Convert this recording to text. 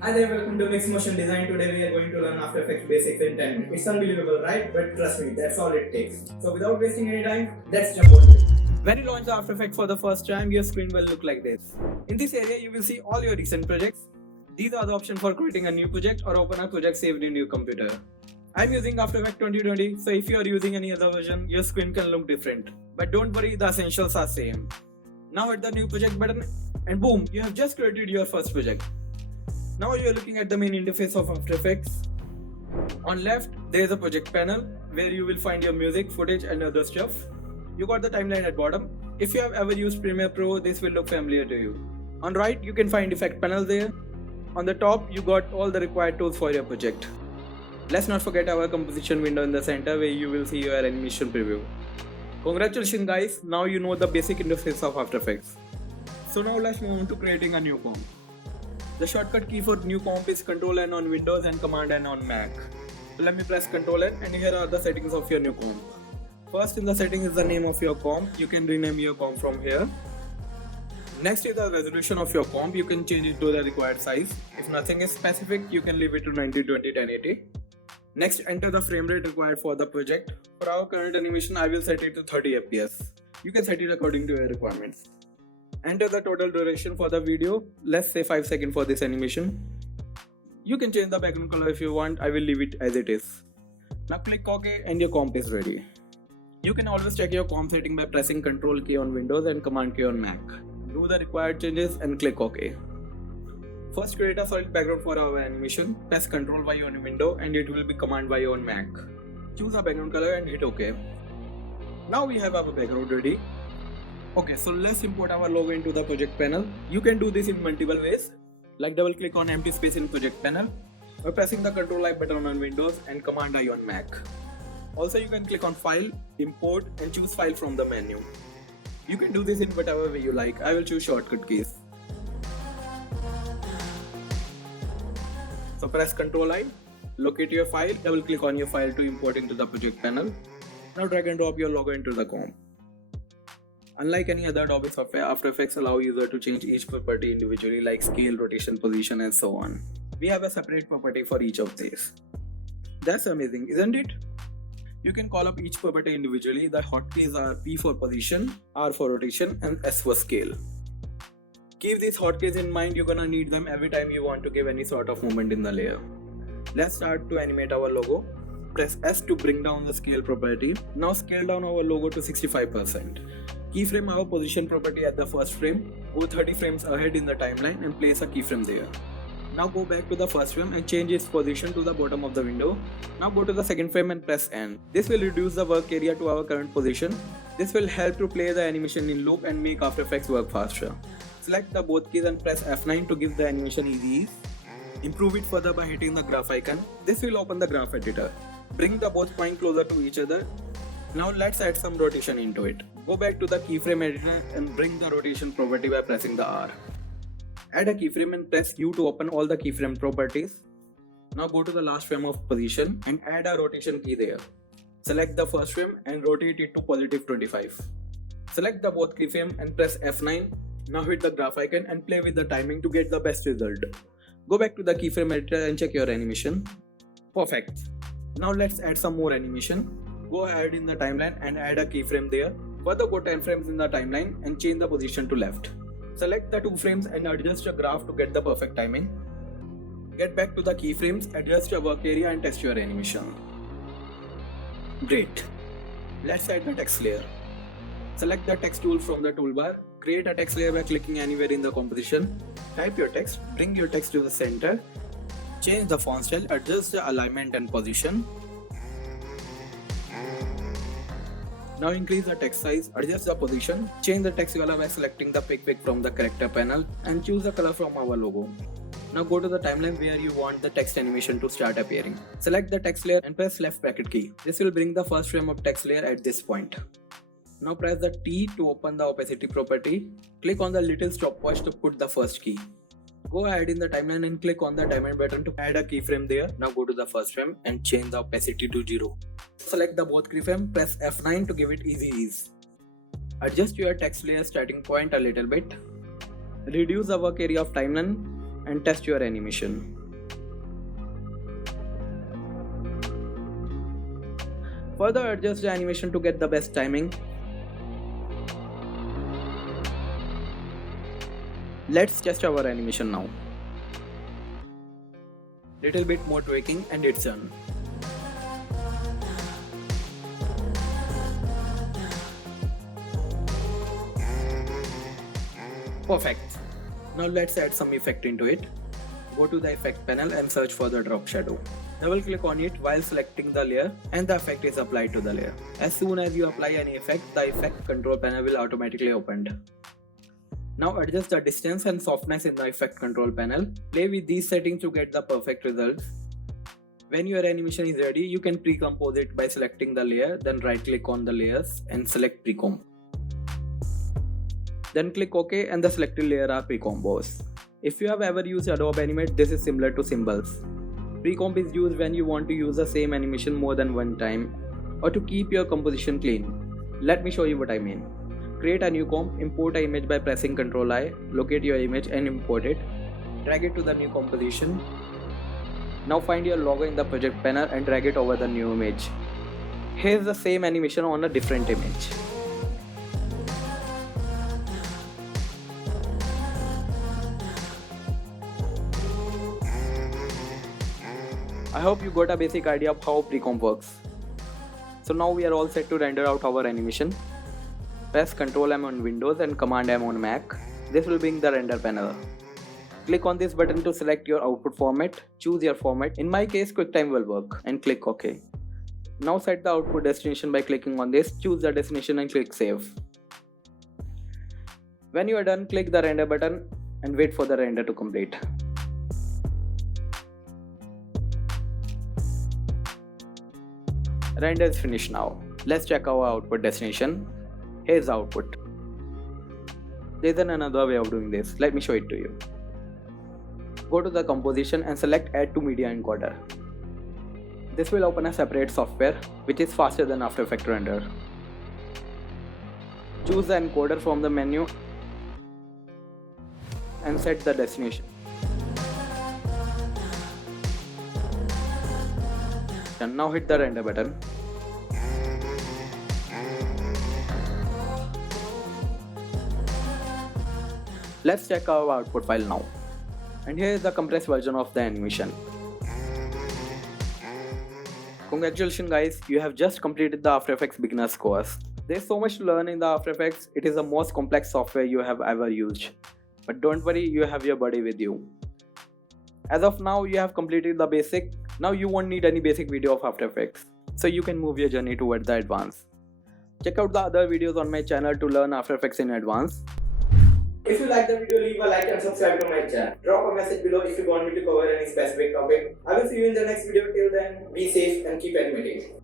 Hi there, welcome to Mixed Motion Design. Today we are going to learn After Effects basics in 10 minutes. It's unbelievable, right? But trust me, that's all it takes. So without wasting any time, let's jump on it. When you launch the After Effects for the first time, your screen will look like this. In this area, you will see all your recent projects. These are the options for creating a new project or open a project saved in your computer. I'm using After Effects 2020, so if you are using any other version, your screen can look different. But don't worry, the essentials are same. Now hit the new project button and boom, you have just created your first project. Now you are looking at the main interface of After Effects. On left, there is a project panel where you will find your music, footage and other stuff. You got the timeline at bottom. If you have ever used Premiere Pro, this will look familiar to you. On right, you can find effect panel there. On the top, you got all the required tools for your project. Let's not forget our composition window in the center where you will see your animation preview. Congratulations guys, now you know the basic interface of After Effects. So now let's move on to creating a new comp. The shortcut key for new comp is Ctrl N on Windows and Command N on Mac. So let me press Ctrl N and here are the settings of your new comp. First in the setting is the name of your comp. You can rename your comp from here. Next is the resolution of your comp. You can change it to the required size. If nothing is specific, you can leave it to 1920 1080. Next, enter the frame rate required for the project. For our current animation, I will set it to 30 fps. You can set it according to your requirements. Enter the total duration for the video. Let's say 5 seconds for this animation. You can change the background color if you want. I will leave it as it is. Now click OK and your comp is ready. You can always check your comp setting by pressing Ctrl key on Windows and Command key on Mac. Do the required changes and click OK. First, create a solid background for our animation. Press Ctrl Y on window and it will be Command Y on Mac. Choose a background color and hit OK. Now we have our background ready. Okay, so let's import our logo into the project panel. You can do this in multiple ways, like double click on empty space in project panel, or pressing the Ctrl I button on Windows and Command I on Mac. Also, you can click on File, Import and choose File from the menu. You can do this in whatever way you like. I will choose shortcut keys. So press Ctrl I, locate your file, double click on your file to import into the project panel. Now drag and drop your logo into the comp. Unlike any other Adobe software, After Effects allow user to change each property individually like scale, rotation, position and so on. We have a separate property for each of these. That's amazing, isn't it? You can call up each property individually. The hotkeys are P for position, R for rotation and S for scale. Keep these hotkeys in mind, you're gonna need them every time you want to give any sort of movement in the layer. Let's start to animate our logo. Press S to bring down the scale property. Now scale down our logo to 65%. Keyframe our position property at the first frame. Go 30 frames ahead in the timeline and place a keyframe there. Now go back to the first frame and change its position to the bottom of the window. Now go to the second frame and press N. This will reduce the work area to our current position. This will help to play the animation in loop and make After Effects work faster. Select the both keys and press F9 to give the animation easy ease. Improve it further by hitting the graph icon. This will open the graph editor. Bring the both points closer to each other. Now let's add some rotation into it. Go back to the keyframe editor and bring the rotation property by pressing the R. Add a keyframe and press U to open all the keyframe properties. Now go to the last frame of position and add a rotation key there. Select the first frame and rotate it to positive 25. Select the both keyframe and press F9. Now hit the graph icon and play with the timing to get the best result. Go back to the keyframe editor and check your animation. Perfect. Now let's add some more animation. Go ahead in the timeline and add a keyframe there. Further go 10 frames in the timeline and change the position to left. Select the 2 frames and adjust your graph to get the perfect timing. Get back to the keyframes, adjust your work area and test your animation. Great. Let's add the text layer. Select the text tool from the toolbar. Create a text layer by clicking anywhere in the composition. Type your text, bring your text to the center. Change the font style, adjust the alignment and position. Now increase the text size, adjust the position, change the text color by selecting the pick from the character panel and choose the color from our logo. Now go to the timeline where you want the text animation to start appearing. Select the text layer and press left bracket key. This will bring the first frame of text layer at this point. Now press the T to open the opacity property. Click on the little stopwatch to put the first key. Go ahead in the timeline and click on the diamond button to add a keyframe there. Now go to the first frame and change the opacity to 0. Select the both keyframe, press F9 to give it easy ease. Adjust your text layer starting point a little bit. Reduce the work area of timeline and test your animation. Further adjust the animation to get the best timing. Let's test our animation now. Little bit more tweaking and it's done. Perfect. Now let's add some effect into it. Go to the effect panel and search for the drop shadow. Double click on it while selecting the layer and the effect is applied to the layer. As soon as you apply any effect, the effect control panel will automatically open. Now adjust the distance and softness in the effect control panel. Play with these settings to get the perfect results. When your animation is ready, you can pre-compose it by selecting the layer, then right click on the layers and select pre-comp. Then click OK and the selected layer are pre-compos. If you have ever used Adobe Animate, this is similar to Symbols. Pre-comp is used when you want to use the same animation more than one time or to keep your composition clean. Let me show you what I mean. Create a new comp, import an image by pressing Ctrl I, locate your image and import it. Drag it to the new composition. Now find your logo in the project panel and drag it over the new image. Here's the same animation on a different image. I hope you got a basic idea of how pre-comp works. So now we are all set to render out our animation. Press Ctrl M on Windows and Command M on Mac. This will bring the render panel. Click on this button to select your output format. Choose your format. In my case, QuickTime will work and click OK. Now set the output destination by clicking on this. Choose the destination and click Save. When you are done, click the render button and wait for the render to complete. Render is finished now. Let's check our output destination. Here's the output. There's another way of doing this. Let me show it to you. Go to the composition and select Add to Media Encoder. This will open a separate software which is faster than After Effects Render. Choose the encoder from the menu and set the destination. And now hit the render button. Let's check our output file now. And here is the compressed version of the animation. Congratulations guys, you have just completed the After Effects beginners course. There's so much to learn in the After Effects. It is the most complex software you have ever used. But don't worry, you have your buddy with you. As of now, you have completed the basic. Now you won't need any basic video of After Effects. So you can move your journey towards the advanced. Check out the other videos on my channel to learn After Effects in advance. If you like the video, leave a like and subscribe to my channel. Drop a message below if you want me to cover any specific topic. I will see you in the next video. Till then, be safe and keep animating.